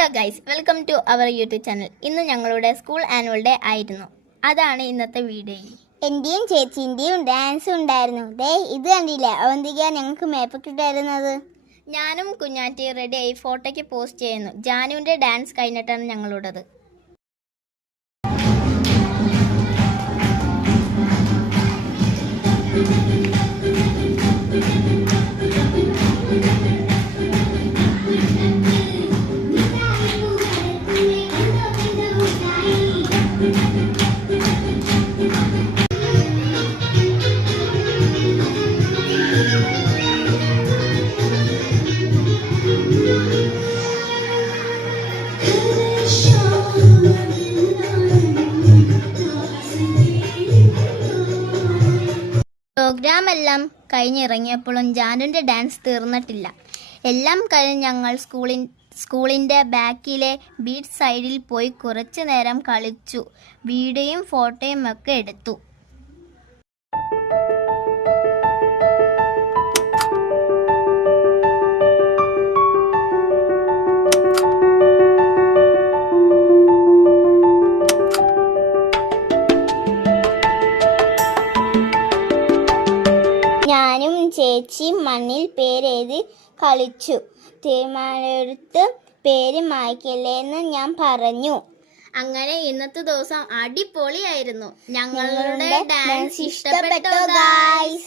Hello guys, welcome to our YouTube channel. ഇന്ന് ഞങ്ങളുടെ school annual day ആയിരുന്നു. അതാണ് ഇന്നത്തെ വീഡിയോ. എന്റെയും ചേച്ചിന്റെയും ഡാൻസ് ഉണ്ടായിരുന്നു. ഇത് കണ്ടില്ല, അവന്തിക ഞങ്ങൾക്ക് മേപ്പൊക്കെ ഇട്ടായിരുന്നത്. ഞാനും കുഞ്ഞാറ്റി റെഡിയായി ഫോട്ടോയ്ക്ക് പോസ്റ്റ് ചെയ്യുന്നു. ജാനുവിന്റെ ഡാൻസ് കഴിഞ്ഞിട്ടാണ് ഞങ്ങളുടേത്. പ്രോഗ്രാം എല്ലാം കഴിഞ്ഞിറങ്ങിയപ്പോഴും ജാനുവിൻ്റെ ഡാൻസ് തീർന്നിട്ടില്ല. എല്ലാം കഴിഞ്ഞ് ഞങ്ങൾ സ്കൂളിൻ്റെ ബാക്കിലെ ബീച്ച് സൈഡിൽ പോയി കുറച്ച് നേരം കളിച്ചു. വീഡിയോയും ഫോട്ടോയും ഒക്കെ എടുത്തു. ഞാനും ചേച്ചിയും മണ്ണിൽ പേരെഴുതി കളിച്ചു. തീരുമാനമെടുത്ത് പേര് മായ്ക്കല്ലേന്ന് ഞാൻ പറഞ്ഞു. അങ്ങനെ ഇന്നത്തെ ദിവസം അടിപൊളിയായിരുന്നു. ഞങ്ങളുടെ ഡാൻസ് ഇഷ്ടപ്പെട്ടോ ഗായ്സ്?